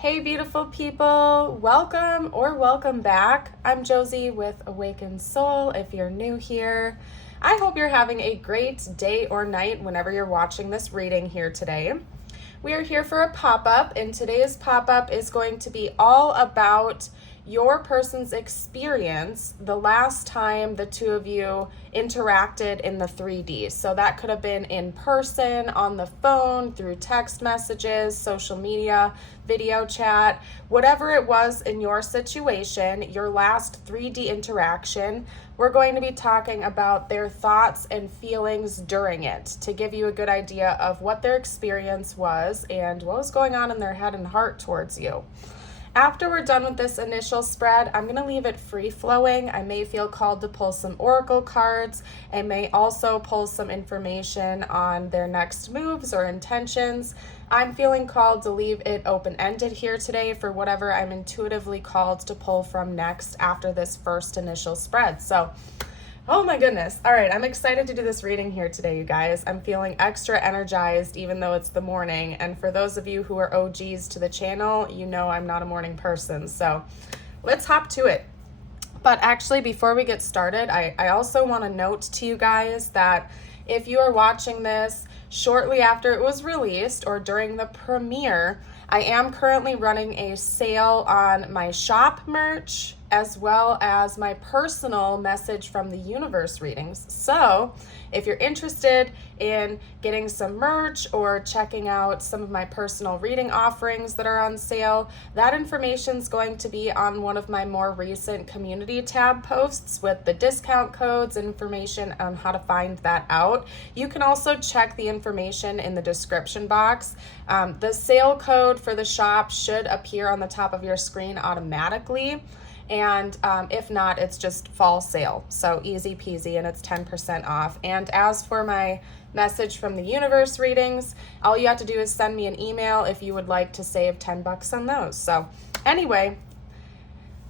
Hey beautiful people, welcome or welcome back. I'm Josie with Awakened Soul if you're new here. I hope you're having a great day or night whenever you're watching this reading here today. We are here for a pop-up, and today's pop-up is going to be all about your person's experience the last time the two of you interacted in the 3D. So that could have been in person, on the phone, through text messages, social media, video chat, whatever it was in your situation, your last 3D interaction. We're going to be talking about their thoughts and feelings during it to give you a good idea of what their experience was and what was going on in their head and heart towards you. After we're done with this initial spread, I'm going to leave it free-flowing. I may feel called to pull some oracle cards. I may also pull some information on their next moves or intentions. I'm feeling called to leave it open-ended here today for whatever I'm intuitively called to pull from next after this first initial spread. So, oh my goodness. All right, I'm excited to do this reading here today, you guys. I'm feeling extra energized even though it's the morning. And for those of you who are OGs to the channel, you know I'm not a morning person. So let's hop to it. But actually, before we get started, I also want to note to you guys that if you are watching this shortly after it was released or during the premiere, I am currently running a sale on my shop merch as well as my personal message from the universe readings. So if you're interested in getting some merch or checking out some of my personal reading offerings that are on sale, that information is going to be on one of my more recent community tab posts with the discount codes, information on how to find that out. You can also check the information in the description box. The sale code for the shop should appear on the top of your screen automatically. And if not, it's just fall sale. So easy peasy, and it's 10% off. And as for my message from the universe readings, all you have to do is send me an email if you would like to save $10 on those. So anyway,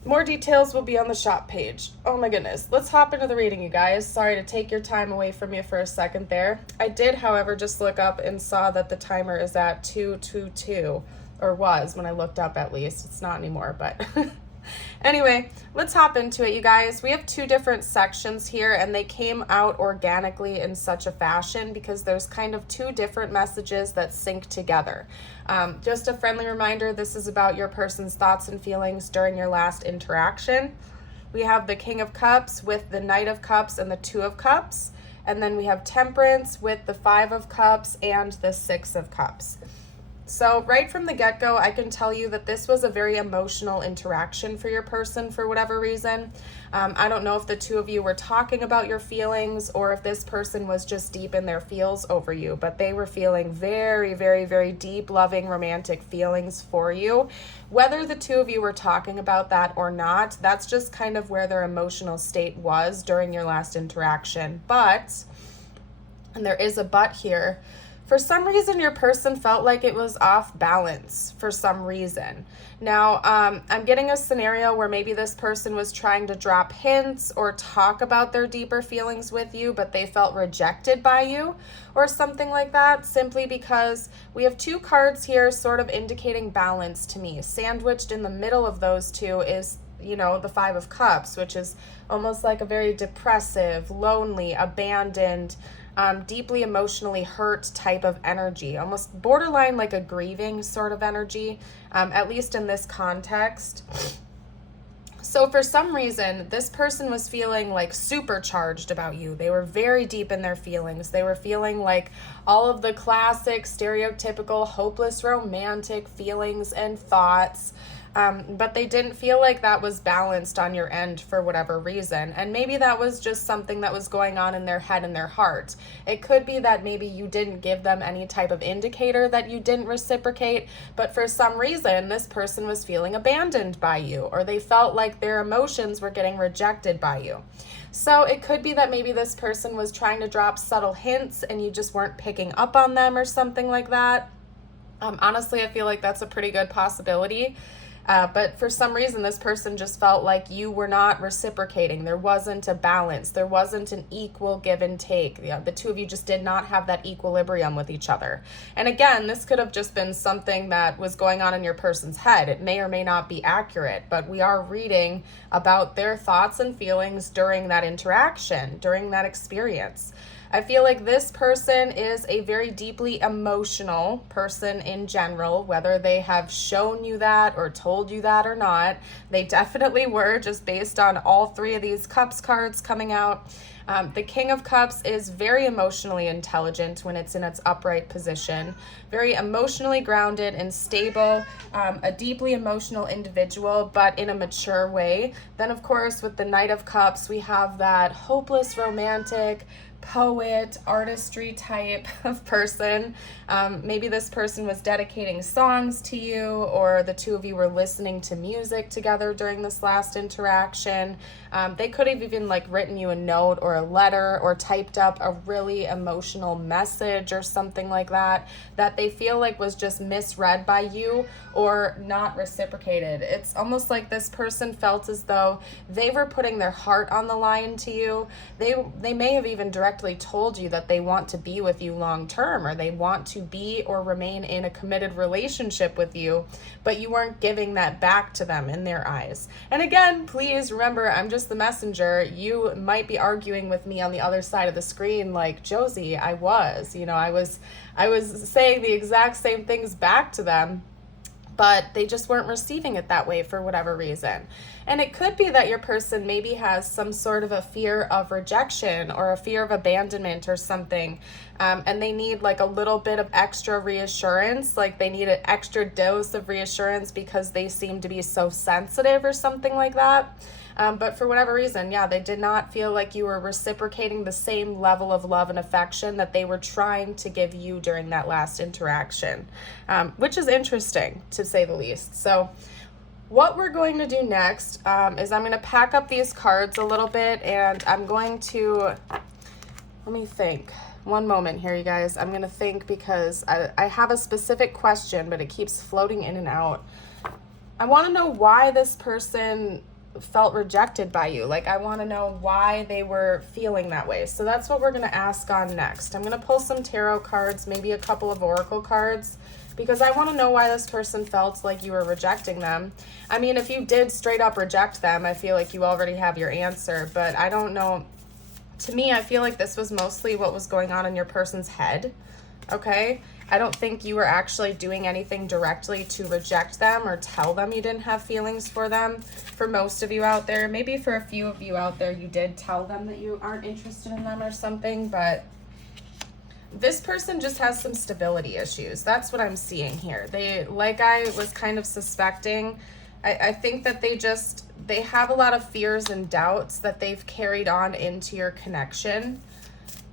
more details will be on the shop page. Oh my goodness. Let's hop into the reading, you guys. Sorry to take your time away from you for a second there. I did, however, just look up and saw that the timer is at 2:22, or was when I looked up at least. It's not anymore, but... Anyway, let's hop into it, you guys. We have two different sections here, and they came out organically in such a fashion because there's kind of two different messages that sync together. Just a friendly reminder, this is about your person's thoughts and feelings during your last interaction. We have the King of Cups with the Knight of Cups and the Two of Cups, and then we have Temperance with the Five of Cups and the Six of Cups. So right from the get-go, I can tell you that this was a very emotional interaction for your person for whatever reason. I don't know if the two of you were talking about your feelings or if this person was just deep in their feels over you, but they were feeling very, very, very deep, loving, romantic feelings for you. Whether the two of you were talking about that or not, that's just kind of where their emotional state was during your last interaction. But, and there is a but here, for some reason, your person felt like it was off balance for some reason. Now, I'm getting a scenario where maybe this person was trying to drop hints or talk about their deeper feelings with you, but they felt rejected by you or something like that, simply because we have two cards here sort of indicating balance to me. Sandwiched in the middle of those two is, you know, the Five of Cups, which is almost like a very depressive, lonely, abandoned, deeply emotionally hurt type of energy, almost borderline like a grieving sort of energy, at least in this context. So for some reason, this person was feeling like supercharged about you. They were very deep in their feelings. They were feeling like all of the classic, stereotypical, hopeless, romantic feelings and thoughts. But they didn't feel like that was balanced on your end for whatever reason. And maybe that was just something that was going on in their head and their heart. It could be that maybe you didn't give them any type of indicator that you didn't reciprocate, but for some reason, this person was feeling abandoned by you, or they felt like their emotions were getting rejected by you. So it could be that maybe this person was trying to drop subtle hints and you just weren't picking up on them or something like that. Honestly, I feel like that's a pretty good possibility. But for some reason, this person just felt like you were not reciprocating. There wasn't a balance. There wasn't an equal give and take. The two of you just did not have that equilibrium with each other. And again, this could have just been something that was going on in your person's head. It may or may not be accurate, but we are reading about their thoughts and feelings during that interaction, during that experience. I feel like this person is a very deeply emotional person in general, whether they have shown you that or told you that or not. They definitely were, just based on all three of these Cups cards coming out. The King of Cups is very emotionally intelligent when it's in its upright position, very emotionally grounded and stable, a deeply emotional individual, but in a mature way. Then, of course, with the Knight of Cups, we have that hopeless romantic, poet, artistry type of person. Maybe this person was dedicating songs to you, or the two of you were listening to music together during this last interaction. They could have even written you a note or a letter, or typed up a really emotional message or something like that they feel like was just misread by you or not reciprocated. It's almost like this person felt as though they were putting their heart on the line to you. They may have even directly told you that they want to be with you long term, or they want to be or remain in a committed relationship with you, but you weren't giving that back to them in their eyes. And again, please remember, I'm just the messenger. You might be arguing with me on the other side of the screen like, Josie, I was saying the exact same things back to them, but they just weren't receiving it that way for whatever reason. And it could be that your person maybe has some sort of a fear of rejection or a fear of abandonment or something, and they need a little bit of extra reassurance, they need an extra dose of reassurance because they seem to be so sensitive or something like that. But for whatever reason, they did not feel like you were reciprocating the same level of love and affection that they were trying to give you during that last interaction, which is interesting to say the least. So what we're going to do next is I'm going to pack up these cards a little bit, and I'm going to, let me think. One moment here, you guys. I'm going to think because I have a specific question, but it keeps floating in and out. I want to know why this person felt rejected by you. I want to know why they were feeling that way. So that's what we're going to ask on next. I'm going to pull some tarot cards, maybe a couple of oracle cards, because I want to know why this person felt like you were rejecting them. I mean, if you did straight up reject them, I feel like you already have your answer, but I don't know. To me, I feel like this was mostly what was going on in your person's head. Okay? I don't think you were actually doing anything directly to reject them or tell them you didn't have feelings for them. For most of you out there, maybe for a few of you out there, you did tell them that you aren't interested in them or something, but this person just has some stability issues. That's what I'm seeing here. They, like I was kind of suspecting, I think that they have a lot of fears and doubts that they've carried on into your connection.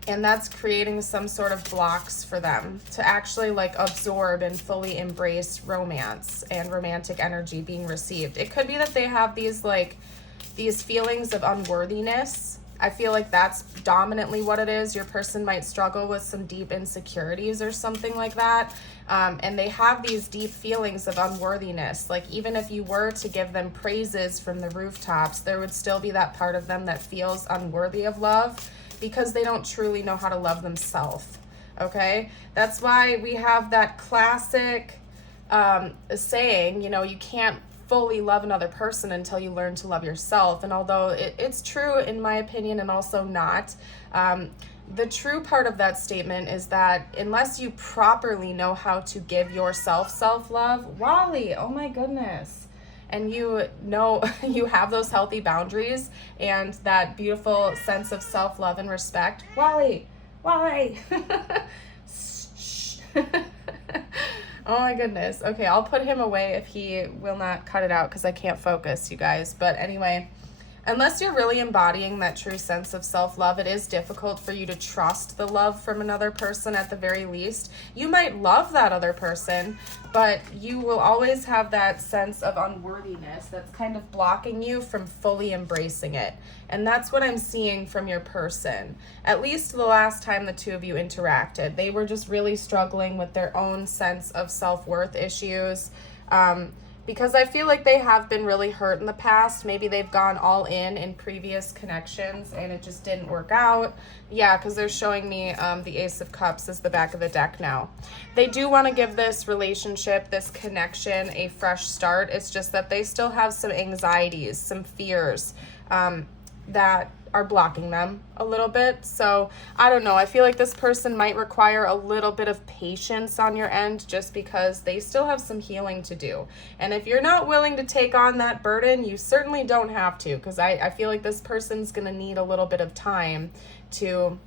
And that's creating some sort of blocks for them to actually absorb and fully embrace romance and romantic energy being received. It could be that they have these feelings of unworthiness. I feel like that's dominantly what it is. Your person might struggle with some deep insecurities or something like that. And they have these deep feelings of unworthiness. Even if you were to give them praises from the rooftops, there would still be that part of them that feels unworthy of love, because they don't truly know how to love themselves, okay? That's why we have that classic saying, you can't fully love another person until you learn to love yourself. And although it's true in my opinion and also not, the true part of that statement is that unless you properly know how to give yourself self-love, Wally, oh my goodness, and you know you have those healthy boundaries and that beautiful sense of self-love and respect. Wally. Shh. Oh my goodness. Okay, I'll put him away if he will not cut it out because I can't focus, you guys. But anyway, unless you're really embodying that true sense of self-love, it is difficult for you to trust the love from another person at the very least. You might love that other person, but you will always have that sense of unworthiness that's kind of blocking you from fully embracing it. And that's what I'm seeing from your person. At least the last time the two of you interacted, they were just really struggling with their own sense of self-worth issues. because I feel like they have been really hurt in the past. Maybe they've gone all in previous connections and it just didn't work out. Yeah, because they're showing me the Ace of Cups is the back of the deck now. They do want to give this relationship, this connection, a fresh start. It's just that they still have some anxieties, some fears that are blocking them a little bit. So I don't know. I feel like this person might require a little bit of patience on your end just because they still have some healing to do. And if you're not willing to take on that burden, you certainly don't have to, because I feel like this person's going to need a little bit of time to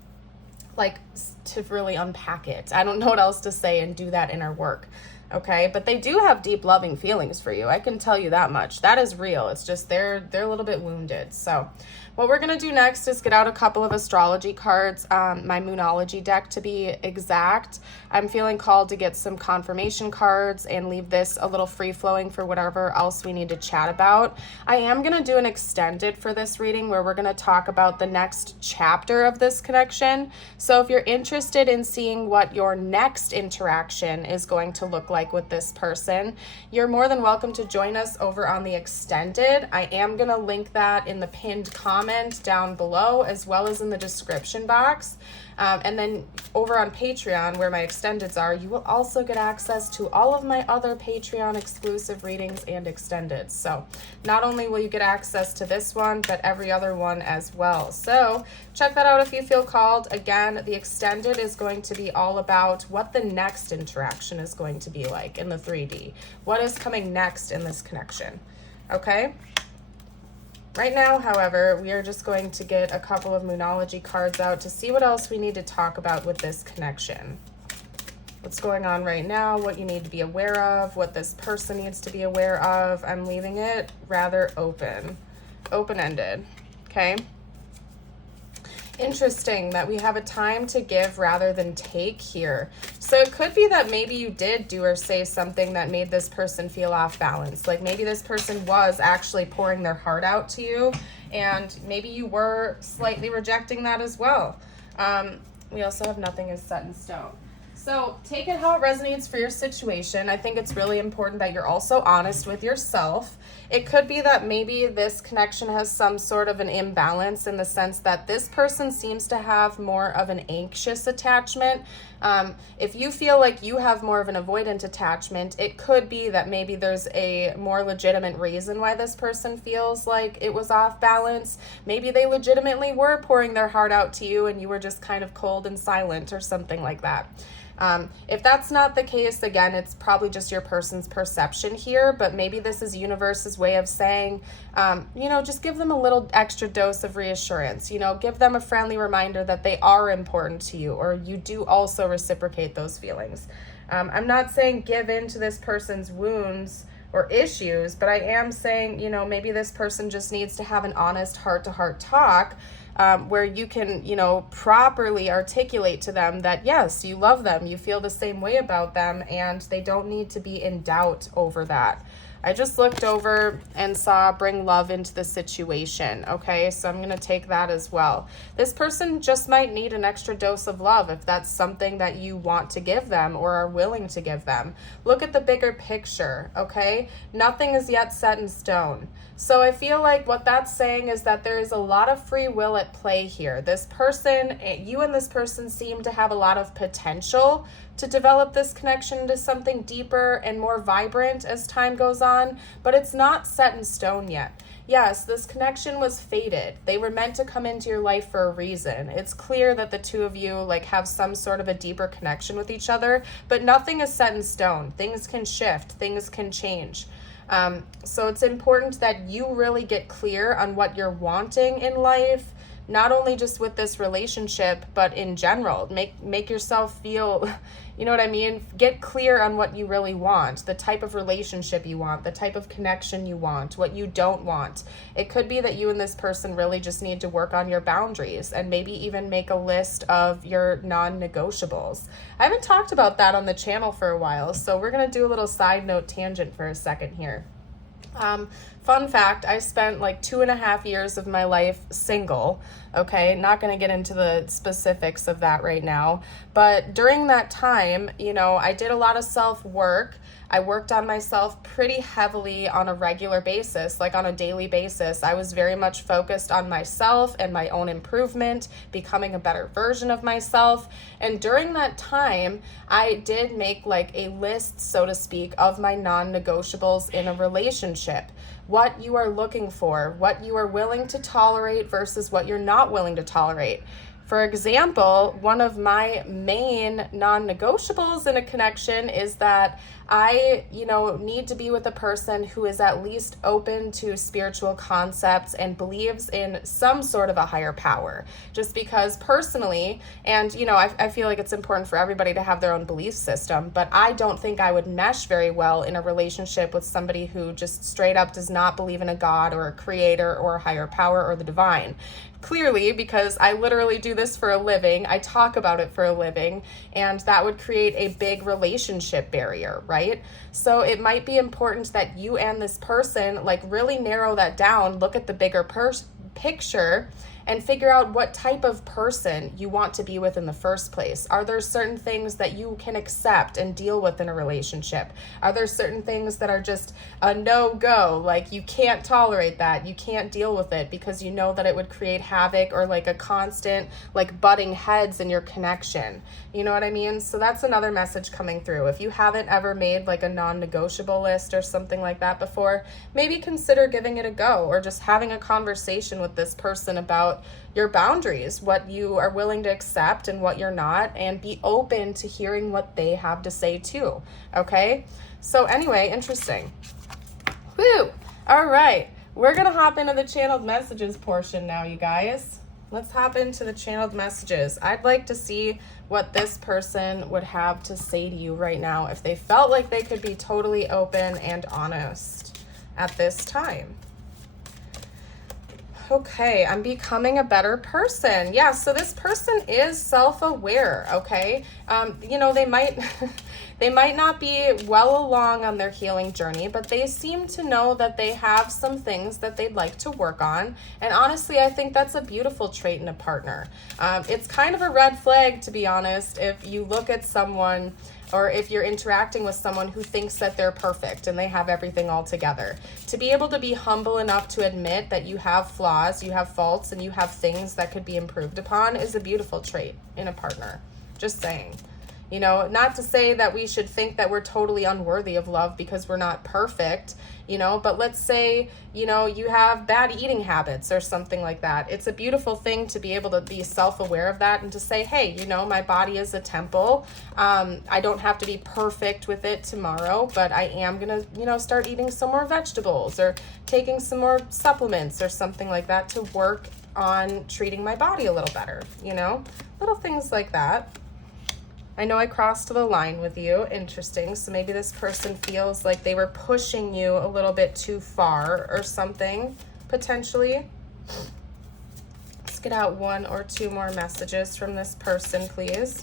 really unpack it. I don't know what else to say and do that inner work. Okay, but they do have deep loving feelings for you. I can tell you that much. That is real. It's just they're a little bit wounded. So what we're going to do next is get out a couple of astrology cards, my Moonology deck to be exact. I'm feeling called to get some confirmation cards and leave this a little free-flowing for whatever else we need to chat about. I am going to do an extended for this reading where we're going to talk about the next chapter of this connection. So if you're interested in seeing what your next interaction is going to look like with this person, you're more than welcome to join us over on the extended. I am going to link that in the pinned comment down below as well as in the description box. And then over on Patreon, where my extendeds are, you will also get access to all of my other Patreon exclusive readings and extendeds. So not only will you get access to this one, but every other one as well. So check that out if you feel called. Again, the extended is going to be all about what the next interaction is going to be like in the 3D. What is coming next in this connection? Okay? Right now, however, we are just going to get a couple of Moonology cards out to see what else we need to talk about with this connection. What's going on right now, what you need to be aware of, what this person needs to be aware of. I'm leaving it rather open-ended, okay? Interesting that we have a time to give rather than take here. So it could be that maybe you did do or say something that made this person feel off balance. Like maybe this person was actually pouring their heart out to you and maybe you were slightly rejecting that as well. We also have nothing is set in stone. So take it how it resonates for your situation. I think it's really important that you're also honest with yourself. It could be that maybe this connection has some sort of an imbalance in the sense that this person seems to have more of an anxious attachment. If you feel like you have more of an avoidant attachment, it could be that maybe there's a more legitimate reason why this person feels like it was off balance. Maybe they legitimately were pouring their heart out to you and you were just kind of cold and silent or something like that. If that's not the case, again, it's probably just your person's perception here, but maybe this is universe's way of saying, just give them a little extra dose of reassurance, give them a friendly reminder that they are important to you, or you do also reciprocate those feelings. I'm not saying give in to this person's wounds or issues, but I am saying, maybe this person just needs to have an honest heart-to-heart talk where you can, properly articulate to them that, yes, you love them, you feel the same way about them, and they don't need to be in doubt over that. I just looked over and saw bring love into the situation, okay? So I'm going to take that as well. This person just might need an extra dose of love if that's something that you want to give them or are willing to give them. Look at the bigger picture, okay? Nothing is yet set in stone. So I feel like what that's saying is that there is a lot of free will at play here. This person, you and this person seem to have a lot of potential to develop this connection into something deeper and more vibrant as time goes on, but it's not set in stone yet. Yes, this connection was fated. They were meant to come into your life for a reason. It's clear that the two of you have some sort of a deeper connection with each other, but nothing is set in stone. Things can shift, things can change. So it's important that you really get clear on what you're wanting in life, not only just with this relationship, but in general. Make yourself feel, you know what I mean? Get clear on what you really want, the type of relationship you want, the type of connection you want, what you don't want. It could be that you and this person really just need to work on your boundaries and maybe even make a list of your non-negotiables. I haven't talked about that on the channel for a while, so we're going to do a little side note tangent for a second here. Fun fact, I spent 2.5 years of my life single, okay? Not going to get into the specifics of that right now, but during that time, I did a lot of self-work. I worked on myself pretty heavily on a regular basis, like on a daily basis. I was very much focused on myself and my own improvement, becoming a better version of myself. And during that time, I did make like a list, so to speak, of my non-negotiables in a relationship. What you are looking for, what you are willing to tolerate versus what you're not willing to tolerate. For example, one of my main non-negotiables in a connection is that I, need to be with a person who is at least open to spiritual concepts and believes in some sort of a higher power. Just because personally, and I feel like it's important for everybody to have their own belief system, but I don't think I would mesh very well in a relationship with somebody who just straight up does not believe in a God or a creator or a higher power or the divine. Clearly, because I literally do this for a living, I talk about it for a living, and that would create a big relationship barrier, right? So it might be important that you and this person like really narrow that down, look at the bigger picture, and figure out what type of person you want to be with in the first place. Are there certain things that you can accept and deal with in a relationship? Are there certain things that are just a no-go? Like you can't tolerate that, you can't deal with it because you know that it would create havoc or like a constant like butting heads in your connection. You know what I mean? So that's another message coming through. If you haven't ever made like a non-negotiable list or something like that before, maybe consider giving it a go or just having a conversation with this person about your boundaries, what you are willing to accept and what you're not, and be open to hearing what they have to say too. Okay? So anyway, interesting. Woo! All right. We're going to hop into the channeled messages portion now, you guys. Let's hop into the channeled messages. I'd like to see what this person would have to say to you right now if they felt like they could be totally open and honest at this time. Okay, I'm becoming a better person. Yeah, so this person is self-aware, okay? They might they might not be well along on their healing journey, but they seem to know that they have some things that they'd like to work on. And honestly, I think that's a beautiful trait in a partner. It's kind of a red flag, to be honest, if you look at someone or if you're interacting with someone who thinks that they're perfect and they have everything all together. To be able to be humble enough to admit that you have flaws, you have faults, and you have things that could be improved upon is a beautiful trait in a partner. Just saying. Not to say that we should think that we're totally unworthy of love because we're not perfect, but let's say, you have bad eating habits or something like that. It's a beautiful thing to be able to be self-aware of that and to say, hey, my body is a temple. I don't have to be perfect with it tomorrow, but I am going to, start eating some more vegetables or taking some more supplements or something like that to work on treating my body a little better, little things like that. I know I crossed the line with you. Interesting. So maybe this person feels like they were pushing you a little bit too far or something, potentially. Let's get out 1 or 2 more messages from this person, please.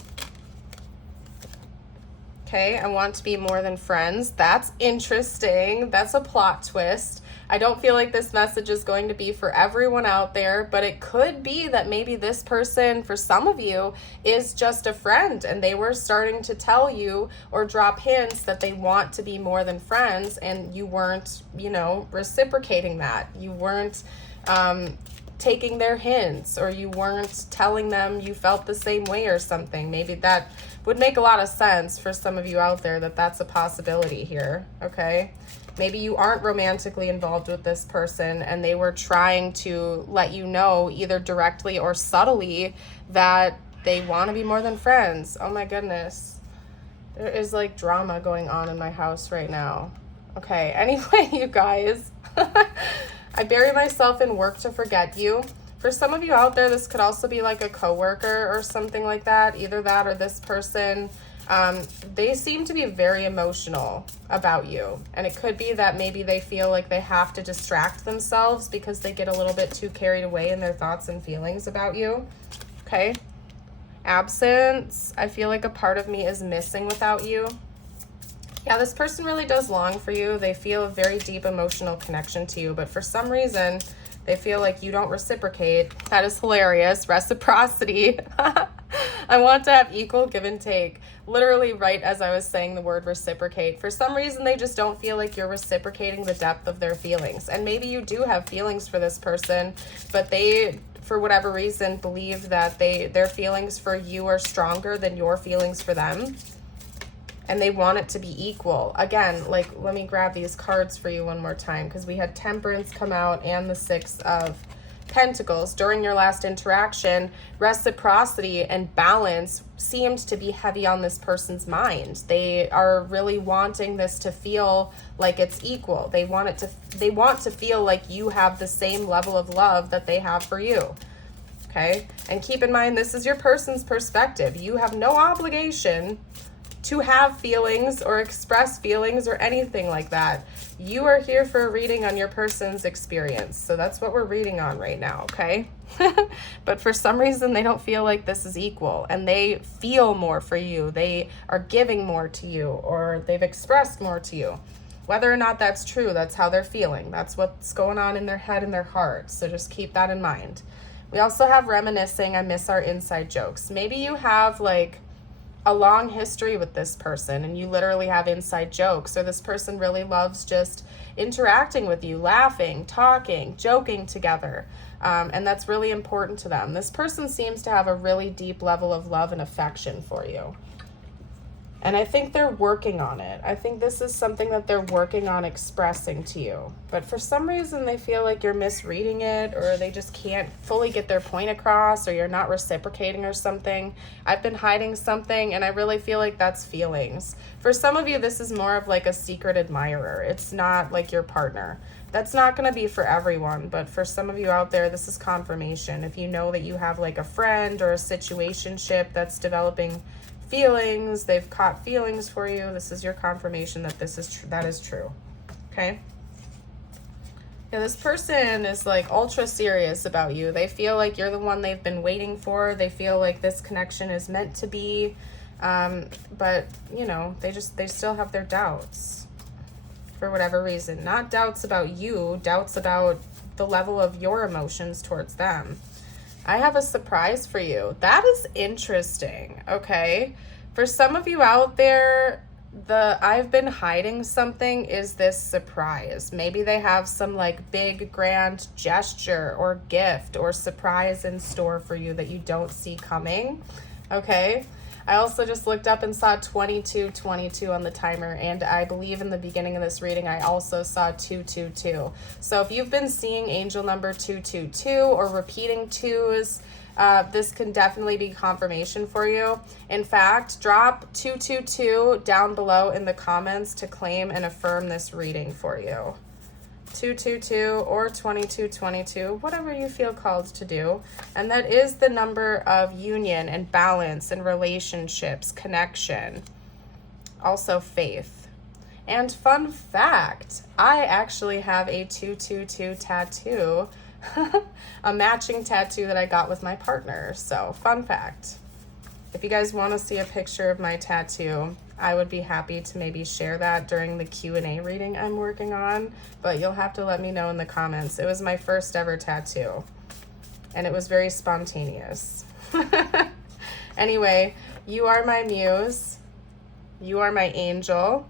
Okay, I want to be more than friends. That's interesting. That's a plot twist. I don't feel like this message is going to be for everyone out there, but it could be that maybe this person, for some of you, is just a friend and they were starting to tell you or drop hints that they want to be more than friends and you weren't, reciprocating that. You weren't taking their hints or you weren't telling them you felt the same way or something. Maybe that would make a lot of sense for some of you out there that that's a possibility here, okay? Maybe you aren't romantically involved with this person and they were trying to let you know either directly or subtly that they want to be more than friends. Oh my goodness. There is like drama going on in my house right now. Okay, anyway, you guys. I bury myself in work to forget you. For some of you out there, this could also be like a coworker or something like that. Either that or this person. They seem to be very emotional about you. And it could be that maybe they feel like they have to distract themselves because they get a little bit too carried away in their thoughts and feelings about you. Okay. Absence. I feel like a part of me is missing without you. Yeah, this person really does long for you. They feel a very deep emotional connection to you, but for some reason, they feel like you don't reciprocate. That is hilarious. Reciprocity. I want to have equal give and take. Literally right as I was saying the word reciprocate. For some reason, they just don't feel like you're reciprocating the depth of their feelings. And maybe you do have feelings for this person, but they, for whatever reason, believe that their feelings for you are stronger than your feelings for them. And they want it to be equal. Again, like, let me grab these cards for you one more time, because we had Temperance come out and the Six of Pentacles. During your last interaction, reciprocity and balance seemed to be heavy on this person's mind. They are really wanting this to feel like it's equal. They want to feel like you have the same level of love that they have for you. Okay? And keep in mind, this is your person's perspective. You have no obligation to have feelings or express feelings or anything like that. You are here for a reading on your person's experience. So that's what we're reading on right now, okay? But for some reason, they don't feel like this is equal, and they feel more for you. They are giving more to you, or they've expressed more to you. Whether or not that's true, that's how they're feeling. That's what's going on in their head and their heart. So just keep that in mind. We also have reminiscing. I miss our inside jokes. Maybe you have like a long history with this person and you literally have inside jokes, or this person really loves just interacting with you, laughing, talking, joking together, and that's really important to them. This person seems to have a really deep level of love and affection for you, and I think they're working on it. I think this is something that they're working on expressing to you, but for some reason they feel like you're misreading it, or they just can't fully get their point across, or you're not reciprocating or something. I've been hiding something, and I really feel like that's feelings. For some of you, this is more of like a secret admirer. It's not like your partner. That's not going to be for everyone, but for some of you out there, this is confirmation. If you know that you have like a friend or a situationship that's developing feelings, they've caught feelings for you, this is your confirmation that that is true. Okay? Yeah, this person is like ultra serious about you. They feel like you're the one they've been waiting for. They feel like this connection is meant to be, but you know, they still have their doubts for whatever reason. Not doubts about you, doubts about the level of your emotions towards them. I have a surprise for you. That is interesting, okay? For some of you out there, the I've been hiding something is this surprise. Maybe they have some like big grand gesture or gift or surprise in store for you that you don't see coming, okay? I also just looked up and saw 2222 on the timer, and I believe in the beginning of this reading I also saw 222. So if you've been seeing angel number 222 or repeating twos, this can definitely be confirmation for you. In fact, drop 222 down below in the comments to claim and affirm this reading for you. 222 or 2222, whatever you feel called to do. And that is the number of union and balance and relationships, connection, also faith. And fun fact, I actually have a 222 tattoo, a matching tattoo that I got with my partner. So fun fact. If you guys want to see a picture of my tattoo, I would be happy to maybe share that during the Q&A reading I'm working on, but you'll have to let me know in the comments. It was my first ever tattoo, and it was very spontaneous. Anyway, you are my muse. You are my angel.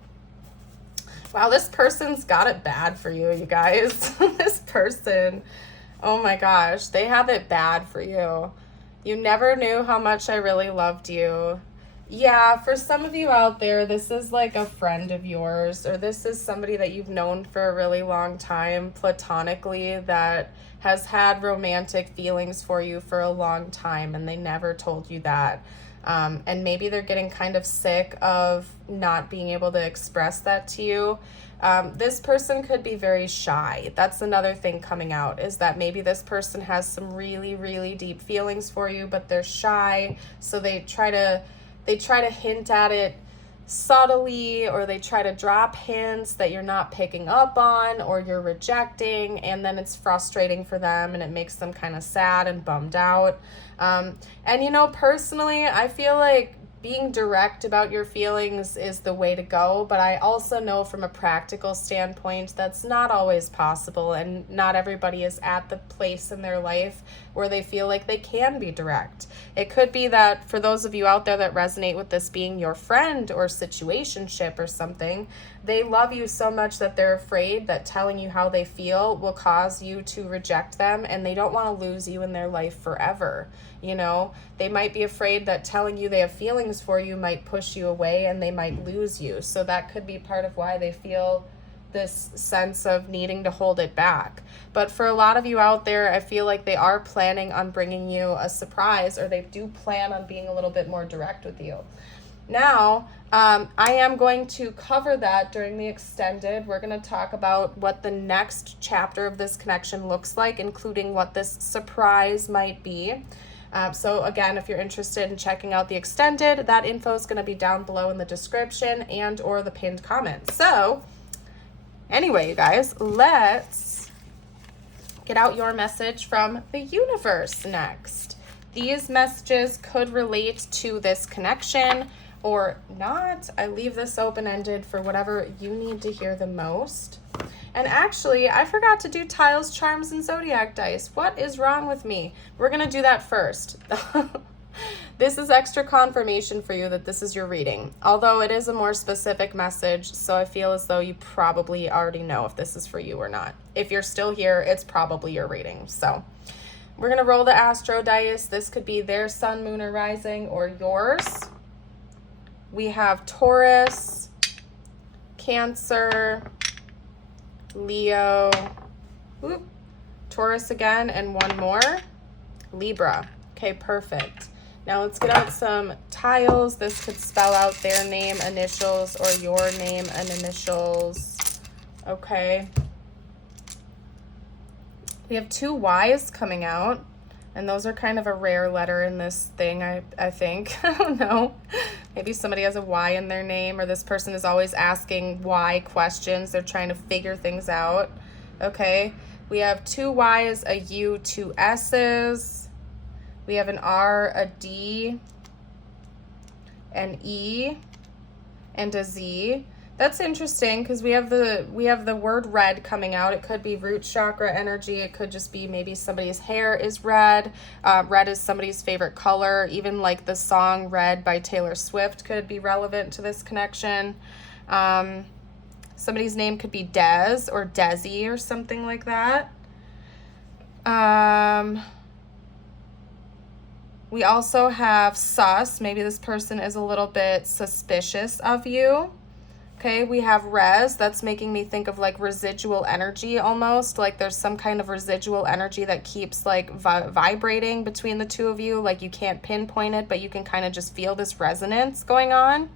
Wow, this person's got it bad for you, you guys. This person, oh my gosh, they have it bad for you. You never knew how much I really loved you. Yeah, for some of you out there, this is like a friend of yours, or this is somebody that you've known for a really long time, platonically, that has had romantic feelings for you for a long time, and they never told you that. And maybe they're getting kind of sick of not being able to express that to you. This person could be very shy. That's another thing coming out, is that maybe this person has some really, really deep feelings for you, but they're shy, so they try to hint at it subtly, or they try to drop hints that you're not picking up on or you're rejecting, and then it's frustrating for them and it makes them kind of sad and bummed out. And you know, personally, I feel like being direct about your feelings is the way to go, but I also know from a practical standpoint that's not always possible, and not everybody is at the place in their life where they feel like they can be direct. It could be that for those of you out there that resonate with this being your friend or situationship or something, they love you so much that they're afraid that telling you how they feel will cause you to reject them, and they don't want to lose you in their life forever. You know, they might be afraid that telling you they have feelings for you might push you away and they might lose you. So that could be part of why they feel this sense of needing to hold it back. But for a lot of you out there, I feel like they are planning on bringing you a surprise, or they do plan on being a little bit more direct with you. Now, I am going to cover that during the extended. We're going to talk about what the next chapter of this connection looks like, including what this surprise might be. So again, if you're interested in checking out the extended, that info is going to be down below in the description and or the pinned comment. So anyway, you guys, let's get out your message from the universe next. These messages could relate to this connection or not. I leave this open-ended for whatever you need to hear the most. And actually, I forgot to do tiles, charms, and zodiac dice. What is wrong with me? We're going to do that first. This is extra confirmation for you that this is your reading, although it is a more specific message, so I feel as though you probably already know if this is for you or not. If you're still here, it's probably your reading. So we're going to roll the astro dice. This could be their sun, moon, or rising, or yours. We have Taurus, Cancer, Leo, Taurus again, and one more, Libra. Okay, perfect. Now let's get out some tiles. This could spell out their name, initials, or your name and initials. Okay. We have two Y's coming out, and those are kind of a rare letter in this thing, I think. I don't know. Maybe somebody has a Y in their name, or this person is always asking why questions. They're trying to figure things out. Okay. We have two Y's, a U, two S's. We have an R, a D, an E, and a Z. That's interesting because we have the word red coming out. It could be root chakra energy. It could just be maybe somebody's hair is red. Red is somebody's favorite color. Even like the song Red by Taylor Swift could be relevant to this connection. Somebody's name could be Des or Desi or something like that. We also have sus. Maybe this person is a little bit suspicious of you. Okay, we have res. That's making me think of like residual energy almost. Like there's some kind of residual energy that keeps like vibrating between the two of you. Like you can't pinpoint it, but you can kind of just feel this resonance going on.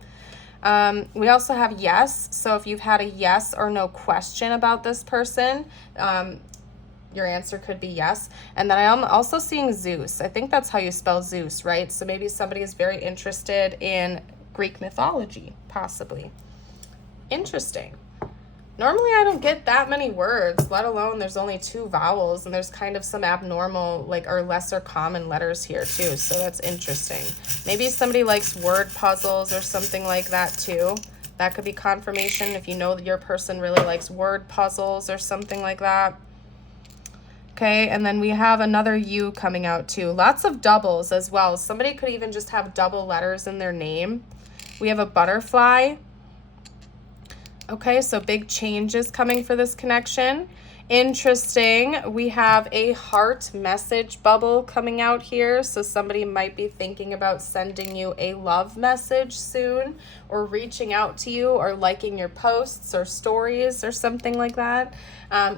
We also have yes. So if you've had a yes or no question about this person, your answer could be yes. And then I am also seeing Zeus. I think that's how you spell Zeus, right? So maybe somebody is very interested in Greek mythology, possibly. Interesting. Normally I don't get that many words, let alone there's only two vowels, and there's kind of some abnormal, like, or lesser common letters here too. So that's interesting. Maybe somebody likes word puzzles or something like that too. That could be confirmation if you know that your person really likes word puzzles or something like that. Okay, and then we have another U coming out too. Lots of doubles as well. Somebody could even just have double letters in their name. We have a butterfly. Okay, so big changes coming for this connection. Interesting. We have a heart message bubble coming out here. So somebody might be thinking about sending you a love message soon, or reaching out to you, or liking your posts or stories or something like that.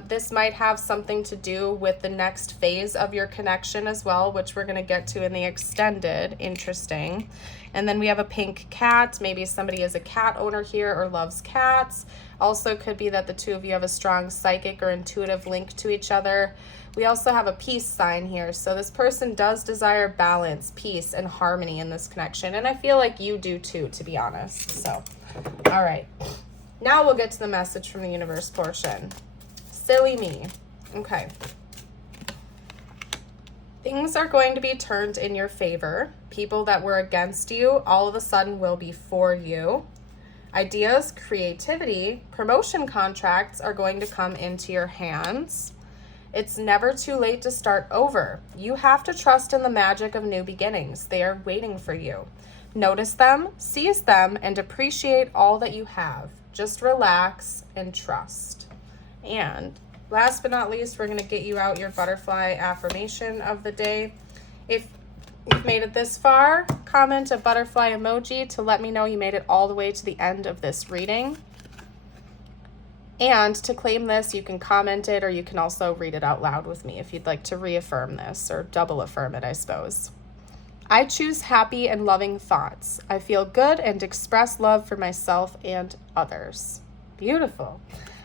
This might have something to do with the next phase of your connection as well, which we're going to get to in the extended. Interesting. And then we have a pink cat. Maybe somebody is a cat owner here or loves cats. Also could be that the two of you have a strong psychic or intuitive link to each other. We also have a peace sign here. So this person does desire balance, peace, and harmony in this connection. And I feel like you do too, to be honest. So, all right. Now we'll get to the message from the universe portion. Silly me. Okay. Things are going to be turned in your favor. People that were against you all of a sudden will be for you. Ideas, creativity, promotion contracts are going to come into your hands. It's never too late to start over. You have to trust in the magic of new beginnings. They are waiting for you. Notice them, seize them, and appreciate all that you have. Just relax and trust. And last but not least, we're going to get you out your butterfly affirmation of the day. If you've made it this far, comment a butterfly emoji to let me know you made it all the way to the end of this reading. And to claim this, you can comment it, or you can also read it out loud with me if you'd like to reaffirm this, or double affirm it, I suppose. I choose happy and loving thoughts. I feel good and express love for myself and others. Beautiful.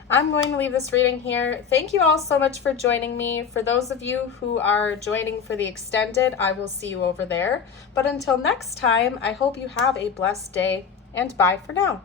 I'm going to leave this reading here. Thank you all so much for joining me. For those of you who are joining for the extended, I will see you over there. But until next time, I hope you have a blessed day, and bye for now.